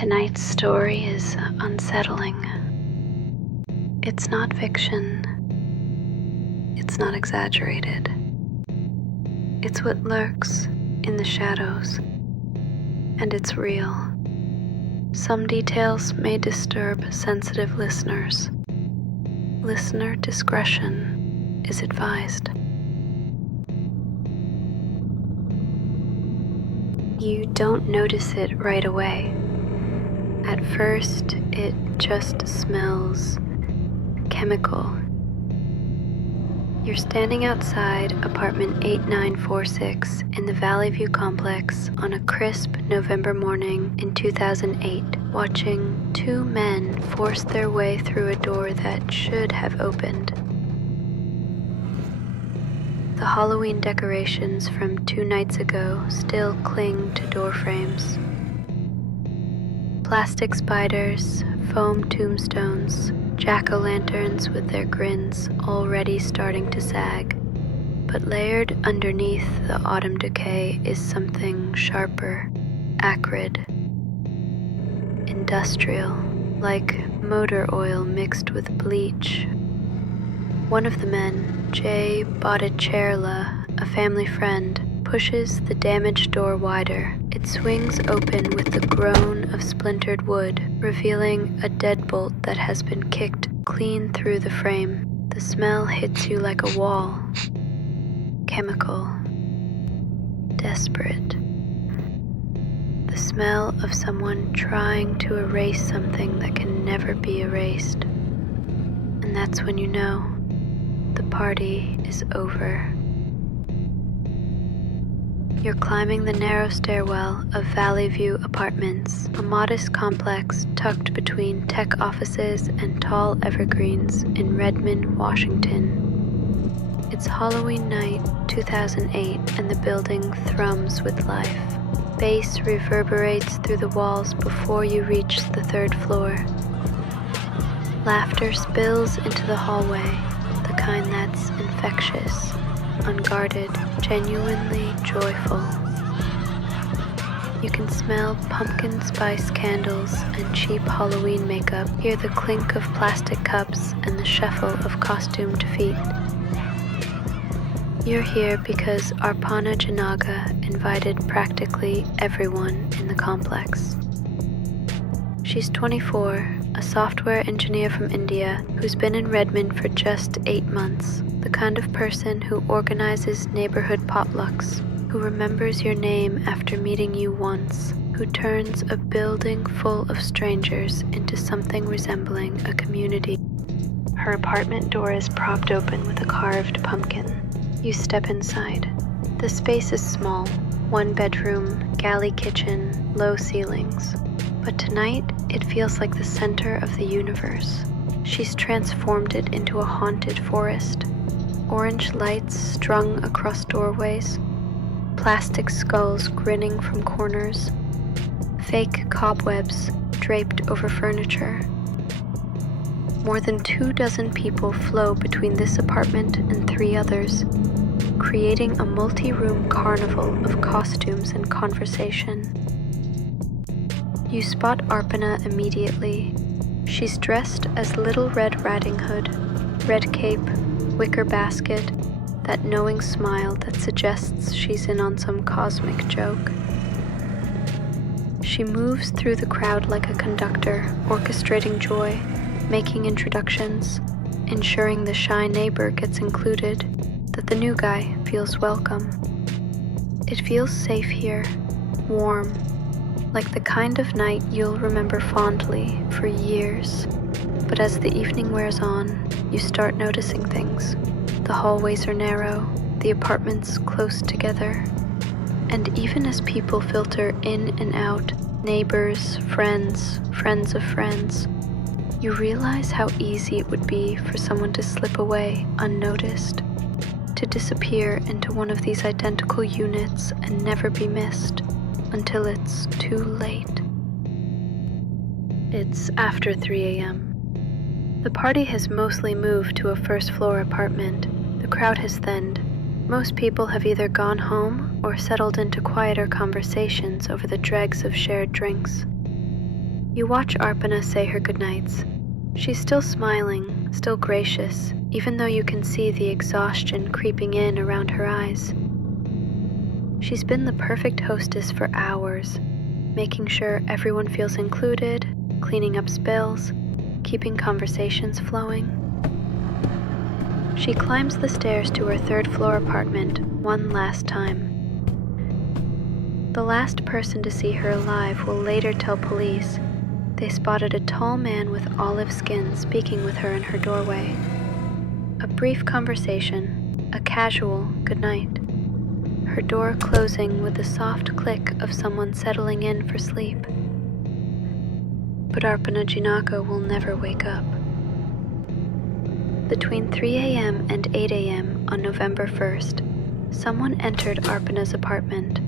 Tonight's story is unsettling. It's not fiction. It's not exaggerated. It's what lurks in the shadows, and it's real. Some details may disturb sensitive listeners. Listener discretion is advised. You don't notice it right away. At first, it just smells chemical. You're standing outside apartment 8946 in the Valley View complex on a crisp November morning in 2008, watching two men force their way through a door that should have opened. The Halloween decorations from 2 nights ago still cling to door frames. Plastic spiders, foam tombstones, jack-o'-lanterns with their grins already starting to sag. But layered underneath the autumn decay is something sharper, acrid, industrial, like motor oil mixed with bleach. One of the men, Jay Botticelli, a family friend, pushes the damaged door wider. It swings open with the groan of splintered wood, revealing a deadbolt that has been kicked clean through the frame. The smell hits you like a wall. Chemical. Desperate. The smell of someone trying to erase something that can never be erased. And that's when you know the party is over. You're climbing the narrow stairwell of Valley View Apartments, a modest complex tucked between tech offices and tall evergreens in Redmond, Washington. It's Halloween night, 2008, and the building thrums with life. Bass reverberates through the walls before you reach the 3rd floor. Laughter spills into the hallway, the kind that's infectious, unguarded, genuinely joyful. You can smell pumpkin spice candles and cheap Halloween makeup, hear the clink of plastic cups and the shuffle of costumed feet. You're here because Arpana Jinaga invited practically everyone in the complex. She's 24, a software engineer from India who's been in Redmond for just 8 months. The kind of person who organizes neighborhood potlucks, who remembers your name after meeting you once, who turns a building full of strangers into something resembling a community. Her apartment door is propped open with a carved pumpkin. You step inside. The space is small, 1 bedroom, galley kitchen, low ceilings. But tonight, it feels like the center of the universe. She's transformed it into a haunted forest. Orange lights strung across doorways, plastic skulls grinning from corners, fake cobwebs draped over furniture. More than 24 people flow between this apartment and 3 others, creating a multi-room carnival of costumes and conversation. You spot Arpana immediately. She's dressed as Little Red Riding Hood, red cape, wicker basket, that knowing smile that suggests she's in on some cosmic joke. She moves through the crowd like a conductor, orchestrating joy, making introductions, ensuring the shy neighbor gets included, that the new guy feels welcome. It feels safe here, warm, like the kind of night you'll remember fondly for years. But as the evening wears on, you start noticing things. The hallways are narrow, the apartments close together. And even as people filter in and out, neighbors, friends of friends, you realize how easy it would be for someone to slip away unnoticed, to disappear into one of these identical units and never be missed until it's too late. It's after 3 a.m. The party has mostly moved to a 1st floor apartment. The crowd has thinned. Most people have either gone home or settled into quieter conversations over the dregs of shared drinks. You watch Arpana say her goodnights. She's still smiling, still gracious, even though you can see the exhaustion creeping in around her eyes. She's been the perfect hostess for hours, making sure everyone feels included, cleaning up spills, keeping conversations flowing. She climbs the stairs to her third-floor apartment one last time. The last person to see her alive will later tell police they spotted a tall man with olive skin speaking with her in her doorway. A brief conversation, a casual goodnight. Her door closing with the soft click of someone settling in for sleep. But Arpana Jinaga will never wake up. Between 3 a.m. and 8 a.m. on November 1st, someone entered Arpana's apartment.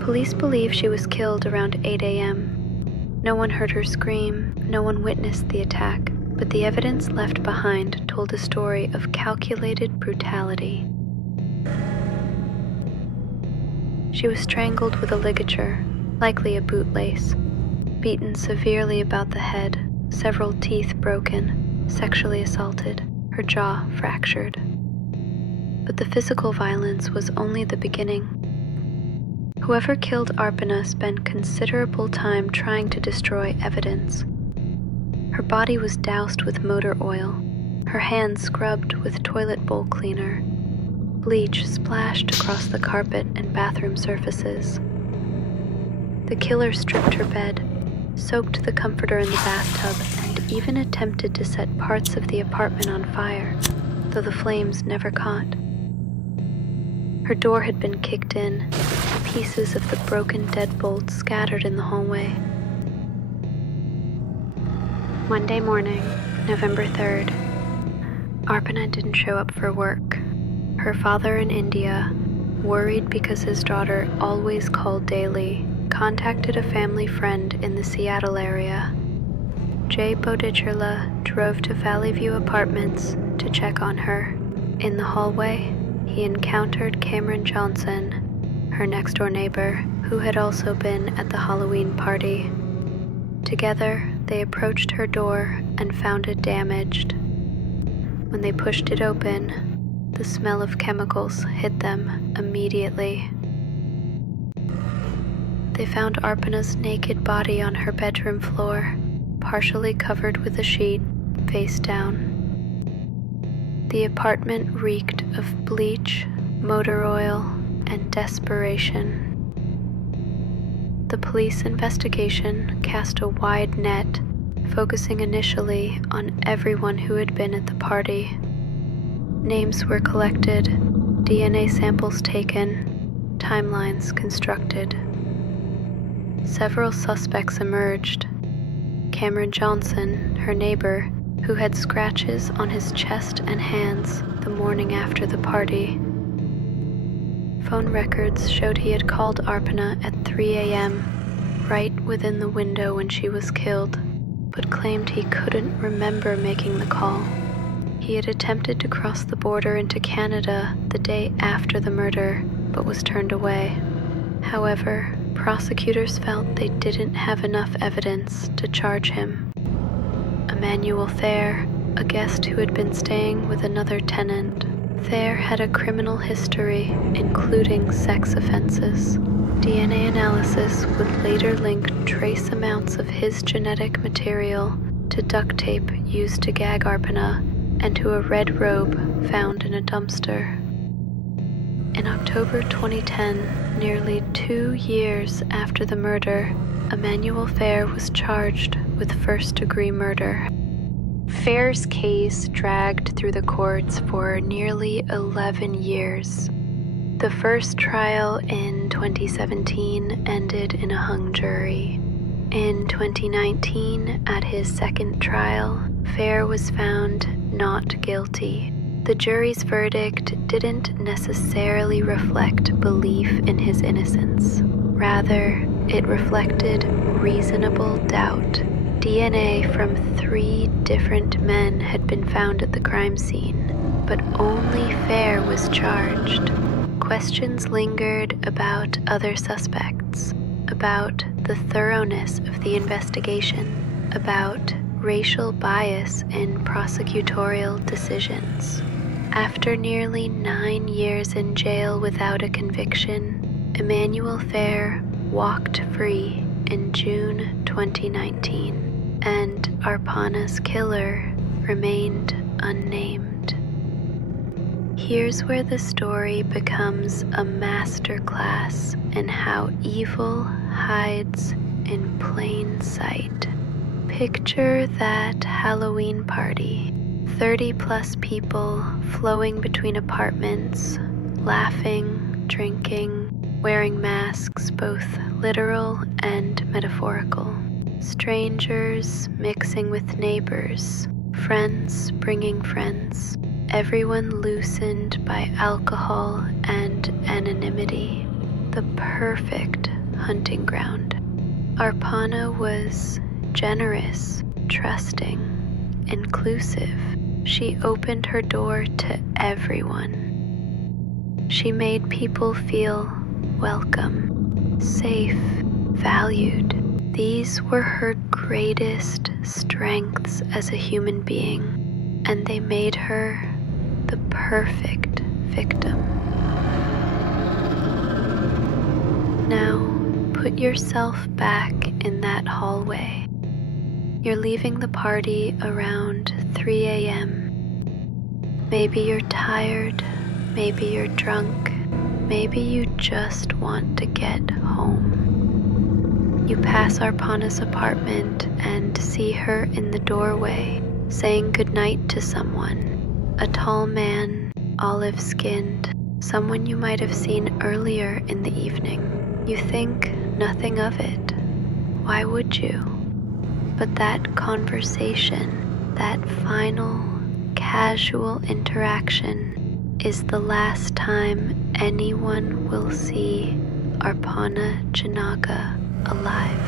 Police believe she was killed around 8 a.m. No one heard her scream, no one witnessed the attack, but the evidence left behind told a story of calculated brutality. She was strangled with a ligature, likely a bootlace, beaten severely about the head, several teeth broken, sexually assaulted, her jaw fractured. But the physical violence was only the beginning. Whoever killed Arpana spent considerable time trying to destroy evidence. Her body was doused with motor oil, her hands scrubbed with toilet bowl cleaner, bleach splashed across the carpet and bathroom surfaces. The killer stripped her bed, soaked the comforter in the bathtub, and even attempted to set parts of the apartment on fire, though the flames never caught. Her door had been kicked in, pieces of the broken deadbolt scattered in the hallway. Monday morning, November 3rd. Arpana didn't show up for work. Her father in India, worried because his daughter always called daily, contacted a family friend in the Seattle area. Jay Bodichurla drove to Valley View Apartments to check on her. In the hallway, he encountered Cameron Johnson, her next-door neighbor, who had also been at the Halloween party. Together, they approached her door and found it damaged. When they pushed it open, the smell of chemicals hit them immediately. They found Arpana's naked body on her bedroom floor, partially covered with a sheet, face down. The apartment reeked of bleach, motor oil, and desperation. The police investigation cast a wide net, focusing initially on everyone who had been at the party. Names were collected, DNA samples taken, timelines constructed. Several suspects emerged. Cameron Johnson, her neighbor, who had scratches on his chest and hands the morning after the party. Phone records showed he had called Arpana at 3 a.m., right within the window when she was killed, but claimed he couldn't remember making the call. He had attempted to cross the border into Canada the day after the murder, but was turned away. However, prosecutors felt they didn't have enough evidence to charge him. Emmanuel Thayer, a guest who had been staying with another tenant. Thayer had a criminal history, including sex offenses. DNA analysis would later link trace amounts of his genetic material to duct tape used to gag Arpana and to a red robe found in a dumpster. In October 2010, nearly 2 years after the murder, Emmanuel Thayer was charged with first-degree murder. Thayer's case dragged through the courts for nearly 11 years. The first trial in 2017 ended in a hung jury. In 2019, at his second trial, Thayer was found not guilty. The jury's verdict didn't necessarily reflect belief in his innocence. Rather, it reflected reasonable doubt. DNA from 3 different men had been found at the crime scene, but only Thayer was charged. Questions lingered about other suspects, a about the thoroughness of the investigation, about racial bias in prosecutorial decisions. After nearly 9 years in jail without a conviction, Emmanuel Fair walked free in June 2019, and Arpana's killer remained unnamed. Here's where the story becomes a masterclass in how evil hides in plain sight. Picture that Halloween party, 30+ people flowing between apartments, laughing, drinking, wearing masks, both literal and metaphorical. Strangers mixing with neighbors, friends bringing friends, everyone loosened by alcohol and anonymity. The perfect hunting ground. Arpana was generous, trusting, inclusive. She opened her door to everyone. She made people feel welcome, safe, valued. These were her greatest strengths as a human being, and they made her the perfect victim. Now, put yourself back in that hallway. You're leaving the party around 3 a.m. Maybe you're tired, maybe you're drunk, maybe you just want to get home. You pass Arpana's apartment and see her in the doorway, saying goodnight to someone. A tall man, olive-skinned, someone you might have seen earlier in the evening. You think nothing of it. Why would you? But that conversation, that final, casual interaction, is the last time anyone will see Arpana Jinaga alive.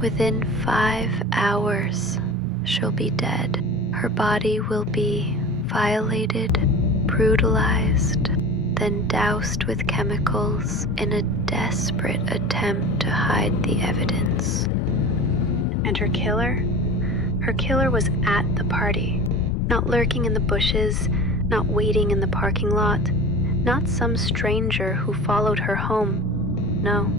Within 5 hours, she'll be dead. Her body will be violated, brutalized, then doused with chemicals in a desperate attempt to hide the evidence. And her killer? Her killer was at the party, not lurking in the bushes, not waiting in the parking lot, not some stranger who followed her home. No.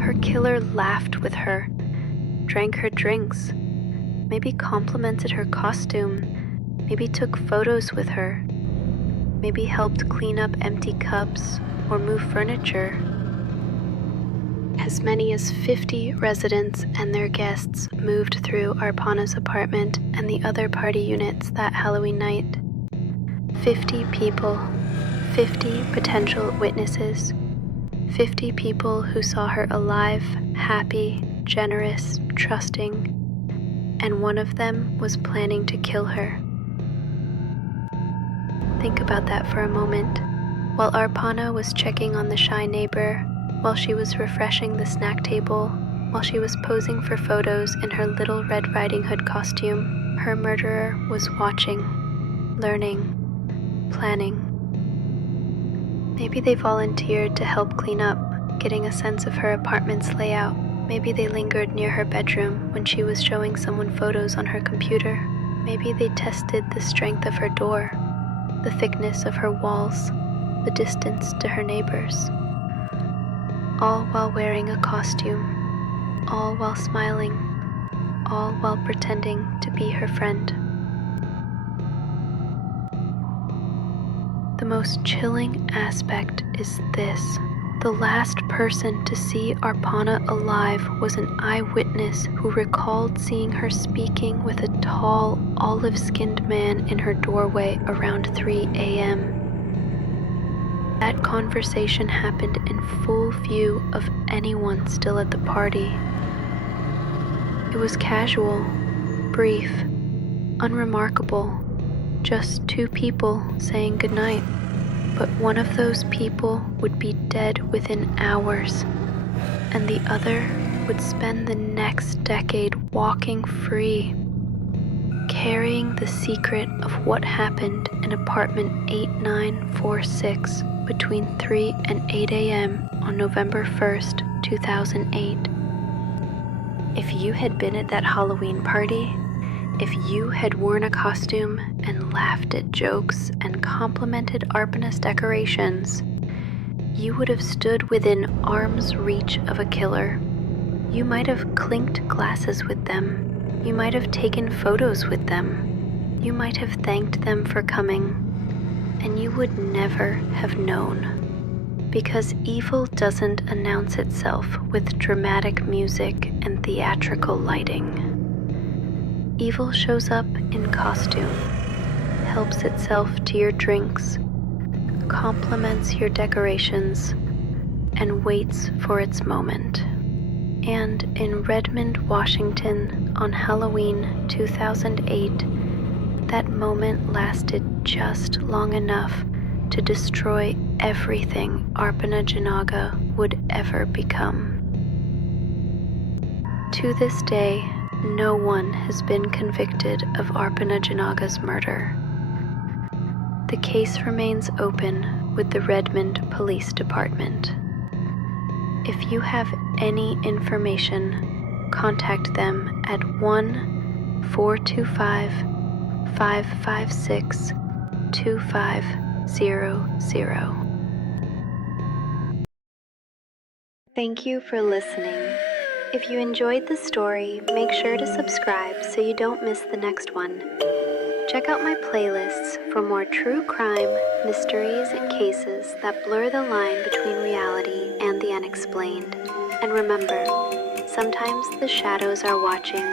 Her killer laughed with her, drank her drinks, maybe complimented her costume, maybe took photos with her, maybe helped clean up empty cups or move furniture. As many as 50 residents and their guests moved through Arpana's apartment and the other party units that Halloween night. 50 people, 50 potential witnesses, 50 people who saw her alive, happy, generous, trusting, and one of them was planning to kill her. Think about that for a moment. While Arpana was checking on the shy neighbor, while she was refreshing the snack table, while she was posing for photos in her Little Red Riding Hood costume, her murderer was watching, learning, planning. Maybe they volunteered to help clean up, getting a sense of her apartment's layout. Maybe they lingered near her bedroom when she was showing someone photos on her computer. Maybe they tested the strength of her door, the thickness of her walls, the distance to her neighbors. All while wearing a costume, all while smiling, all while pretending to be her friend. The most chilling aspect is this. The last person to see Arpana alive was an eyewitness who recalled seeing her speaking with a tall, olive-skinned man in her doorway around 3 a.m. That conversation happened in full view of anyone still at the party. It was casual, brief, unremarkable, just 2 people saying goodnight. But one of those people would be dead within hours, and the other would spend the next decade walking free, carrying the secret of what happened in apartment 8946 between 3 and 8 a.m. on November 1st, 2008. If you had been at that Halloween party, if you had worn a costume and laughed at jokes and complimented Arpana's decorations, you would have stood within arm's reach of a killer. You might have clinked glasses with them. You might have taken photos with them. You might have thanked them for coming. And you would never have known. Because evil doesn't announce itself with dramatic music and theatrical lighting. Evil shows up in costume, helps itself to your drinks, compliments your decorations, and waits for its moment. And in Redmond, Washington, on Halloween 2008, that moment lasted just long enough to destroy everything Arpana Jinaga would ever become. To this day, no one has been convicted of Arpana Jinaga's murder. The case remains open with the Redmond Police Department. If you have any information, contact them at 1-425-556-2500. Thank you for listening. If you enjoyed the story, make sure to subscribe so you don't miss the next one. Check out my playlists for more true crime, mysteries, and cases that blur the line between reality and the unexplained. And remember, sometimes the shadows are watching